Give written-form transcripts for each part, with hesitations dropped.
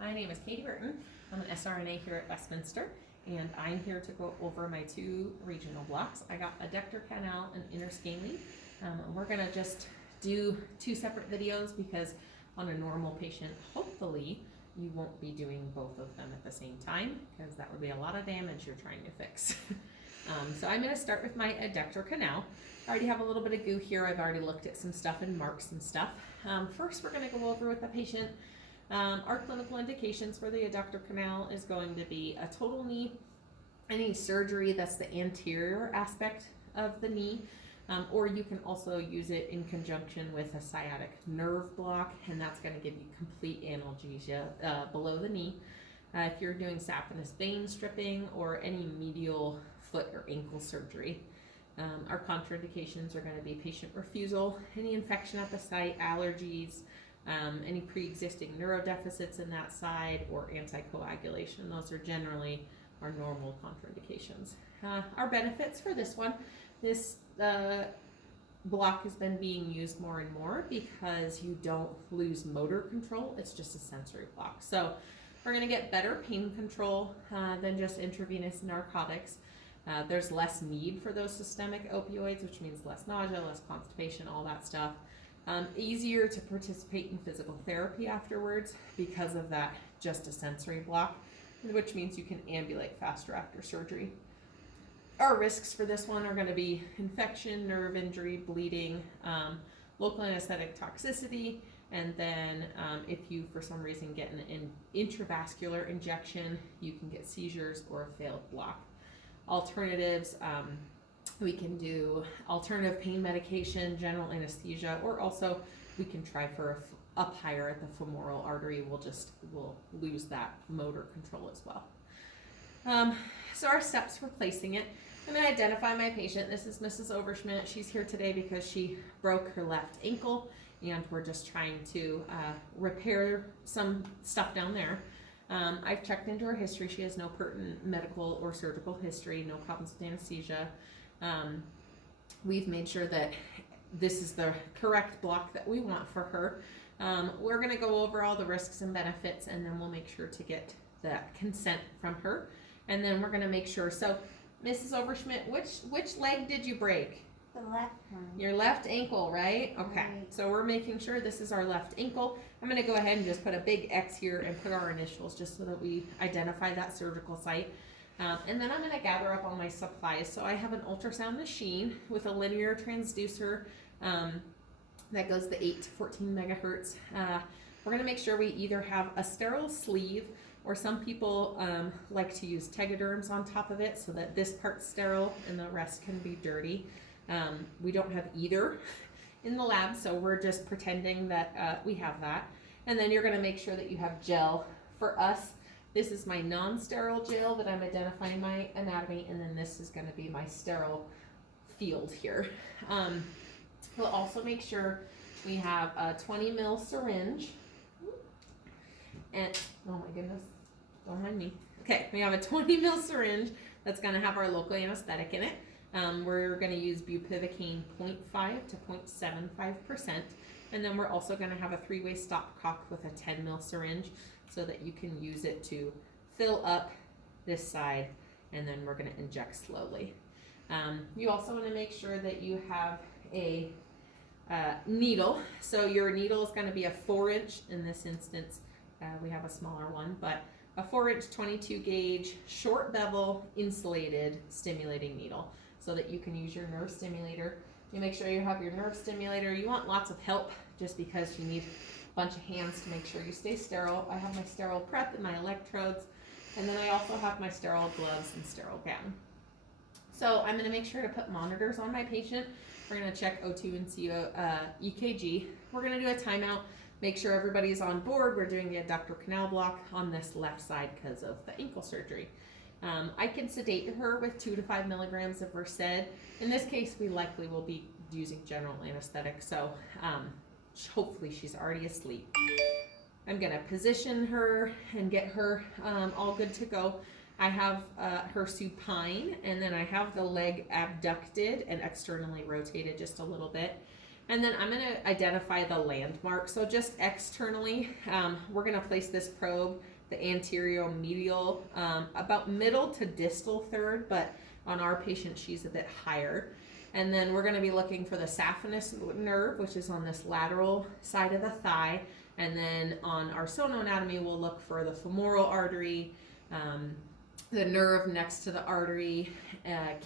My name is Katie Burton. I'm an SRNA here at Westminster, and I'm here to go over my two regional blocks. I got adductor canal and inner scaling. We're gonna just do two separate videos because on a normal patient, hopefully, you won't be doing both of them at the same time because that would be a lot of damage you're trying to fix. So I'm gonna start with my adductor canal. I already have a little bit of goo here. I've already looked at some stuff and marked some stuff. First, we're gonna go over with the patient. Our clinical indications for the adductor canal is going to be a total knee, any surgery that's the anterior aspect of the knee, or you can also use it in conjunction with a sciatic nerve block, and that's going to give you complete analgesia below the knee. If you're doing saphenous vein stripping or any medial foot or ankle surgery. Our contraindications are going to be patient refusal, any infection at the site, allergies, any pre-existing neurodeficits in that side, or anticoagulation. Those are generally our normal contraindications. Our benefits for this one, this block has been being used more and more because you don't lose motor control. It's just a sensory block. So we're going to get better pain control than just intravenous narcotics. There's less need for those systemic opioids, which means less nausea, less constipation, all that stuff. Easier to participate in physical therapy afterwards because of that just a sensory block, which means you can ambulate faster after surgery. Our risks for this one are going to be infection, nerve injury, bleeding, local anesthetic toxicity, and then if you for some reason get an intravascular injection, you can get seizures or a failed block. Alternatives, we can do alternative pain medication, general anesthesia, or also we can try for up higher at the femoral artery. We'll lose that motor control as well. So our steps for placing it. I'm going to identify my patient. This is Mrs. Overschmidt. She's here today because she broke her left ankle, and we're just trying to repair some stuff down there. I've checked into her history. She has no pertinent medical or surgical history, no problems with anesthesia. We've made sure that this is the correct block that we want for her. We're going to go over all the risks and benefits, and then we'll make sure to get that consent from her. And then we're going to make sure. So, Mrs. Overschmidt, which leg did you break? The left one. Your left ankle, right? Okay. Right. So we're making sure this is our left ankle. I'm going to go ahead and just put a big X here and put our initials just so that we identify that surgical site. And then I'm going to gather up all my supplies. So I have an ultrasound machine with a linear transducer that goes to 8 to 14 megahertz. We're going to make sure we either have a sterile sleeve, or some people like to use tegaderms on top of it so that this part's sterile and the rest can be dirty. We don't have either in the lab, so we're just pretending that we have that. And then you're going to make sure that you have gel. For us, this is my non-sterile gel that I'm identifying my anatomy, and then this is going to be my sterile field here. We'll also make sure we have a 20 ml syringe. And, oh my goodness, don't mind me. Okay, we have a 20 ml syringe that's going to have our local anesthetic in it. We're going to use bupivacaine 0.5 to 0.75%. And then we're also going to have a 3-way stopcock with a 10 ml syringe so that you can use it to fill up this side, and then we're going to inject slowly. You also want to make sure that you have a needle. So your needle is going to be a 4-inch in this instance. We have a smaller one, but a 4-inch 22 gauge short bevel insulated stimulating needle so that you can use your nerve stimulator. You make sure you have your nerve stimulator. You want lots of help just because you need a bunch of hands to make sure you stay sterile. I have my sterile prep and my electrodes, and then I also have my sterile gloves and sterile gown. So I'm going to make sure to put monitors on my patient. We're going to check O2 and EKG. We're going to do a timeout. Make sure everybody's on board. We're doing the adductor canal block on this left side because of the ankle surgery. I can sedate her with 2 to 5 milligrams of Versed. In this case, we likely will be using general anesthetic, so hopefully she's already asleep. I'm going to position her and get her all good to go. I have her supine, and then I have the leg abducted and externally rotated just a little bit. And then I'm going to identify the landmark. So just externally, we're going to place this probe, the anterior medial, about middle to distal third, but on our patient, she's a bit higher. And then we're going to be looking for the saphenous nerve, which is on this lateral side of the thigh. And then on our sonoanatomy, we'll look for the femoral artery, the nerve next to the artery.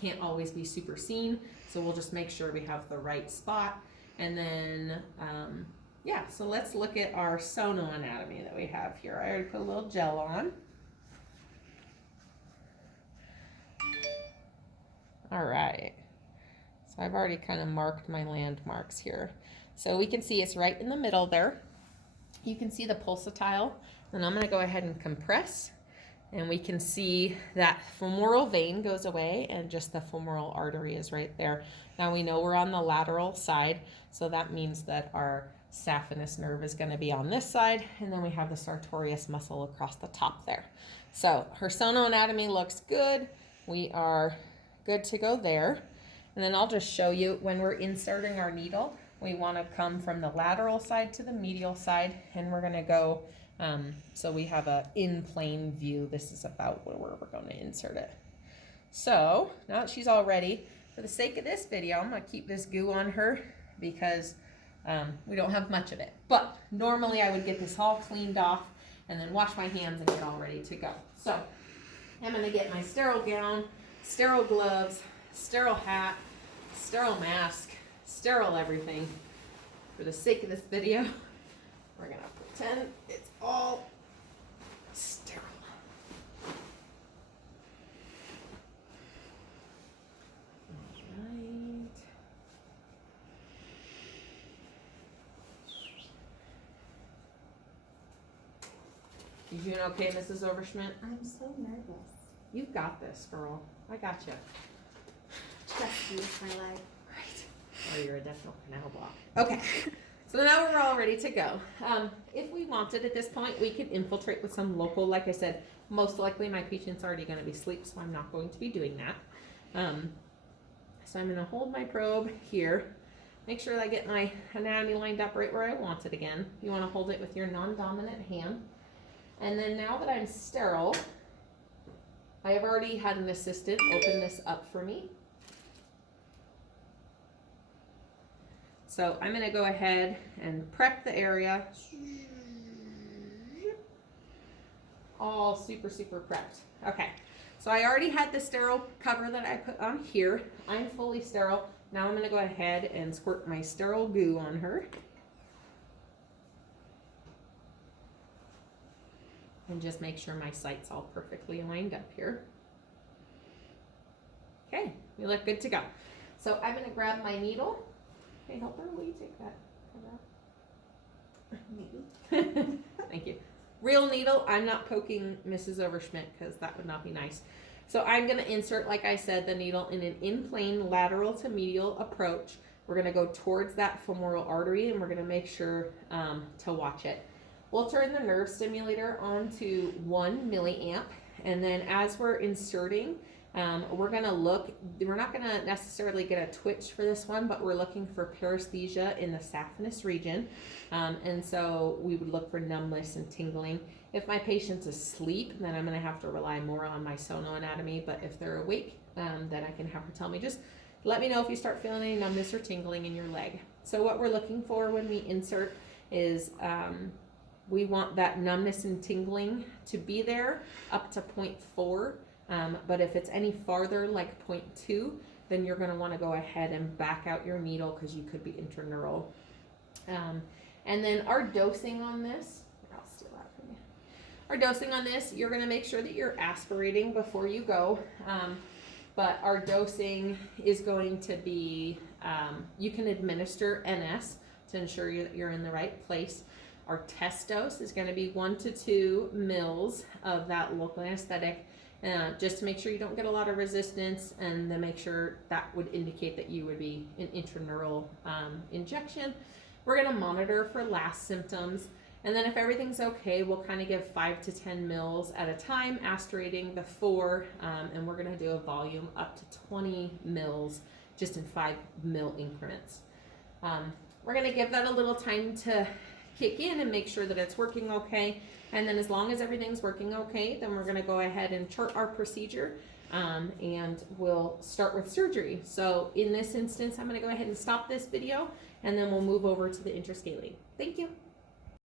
Can't always be super seen, so we'll just make sure we have the right spot. And then, yeah, so let's look at our sonoanatomy that we have here. I already put a little gel on. All right. So I've already kind of marked my landmarks here. So we can see it's right in the middle there. You can see the pulsatile, and I'm going to go ahead and compress, and we can see that femoral vein goes away and just the femoral artery is right there. Now we know we're on the lateral side, so that means that our saphenous nerve is going to be on this side, and then we have the sartorius muscle across the top there. So her sonoanatomy looks good. We are good to go there. And then I'll just show you when we're inserting our needle, we want to come from the lateral side to the medial side, and we're going to go, so we have a in plane view. This is about where we're going to insert it. So now that she's all ready, for the sake of this video, I'm going to keep this goo on her because we don't have much of it. But normally I would get this all cleaned off and then wash my hands and get all ready to go. So I'm going to get my sterile gown, sterile gloves, sterile hat, sterile mask, sterile everything. For the sake of this video, we're gonna pretend it's all sterile. All right. You doing okay, Mrs. Overschmidt? I'm so nervous. You've got this, girl. I got you. Trust you with my life. Right. Or you're a definite canal block. Okay. So now we're all ready to go. If we wanted at this point, we could infiltrate with some local, like I said, most likely my patient's already going to be asleep, so I'm not going to be doing that. So I'm going to hold my probe here. Make sure that I get my anatomy lined up right where I want it again. You want to hold it with your non-dominant hand. And then now that I'm sterile, I have already had an assistant open this up for me. So I'm going to go ahead and prep the area. All super, super prepped. Okay, so I already had the sterile cover that I put on here. I'm fully sterile. Now I'm going to go ahead and squirt my sterile goo on her. And just make sure my site's all perfectly lined up here. Okay, we look good to go. So I'm going to grab my needle. Hey, helper, will you take that? Maybe. Thank you. Real needle. I'm not poking Mrs. Overschmidt because that would not be nice. So I'm going to insert, like I said, the needle in an in-plane lateral to medial approach. We're going to go towards that femoral artery, and we're going to make sure to watch it. We'll turn the nerve stimulator on to 1 milliamp, and then as we're inserting, we're going to look, we're not going to necessarily get a twitch for this one, but we're looking for paresthesia in the saphenous region. And so we would look for numbness and tingling. If my patient's asleep, then I'm going to have to rely more on my sonoanatomy. But if they're awake, then I can have her tell me, just let me know if you start feeling any numbness or tingling in your leg. So what we're looking for when we insert is we want that numbness and tingling to be there up to 0.4. But if it's any farther, like 0.2, then you're going to want to go ahead and back out your needle because you could be intraneural. And then our dosing on this, I'll steal that from you. Our dosing on this, you're going to make sure that you're aspirating before you go. But our dosing is going to be, you can administer NS to ensure that you're in the right place. Our test dose is going to be 1 to 2 mils of that local anesthetic. Just to make sure you don't get a lot of resistance, and then make sure that would indicate that you would be an intraneural injection. We're going to monitor for last symptoms, and then if everything's okay, we'll kind of give 5 to 10 mils at a time, aspirating the 4, and we're going to do a volume up to 20 mils just in 5 mil increments. we're gonna give that a little time to kick in and make sure that it's working okay. And then as long as everything's working okay, then we're gonna go ahead and chart our procedure, and we'll start with surgery. So in this instance, I'm gonna go ahead and stop this video, and then we'll move over to the interscaling. Thank you.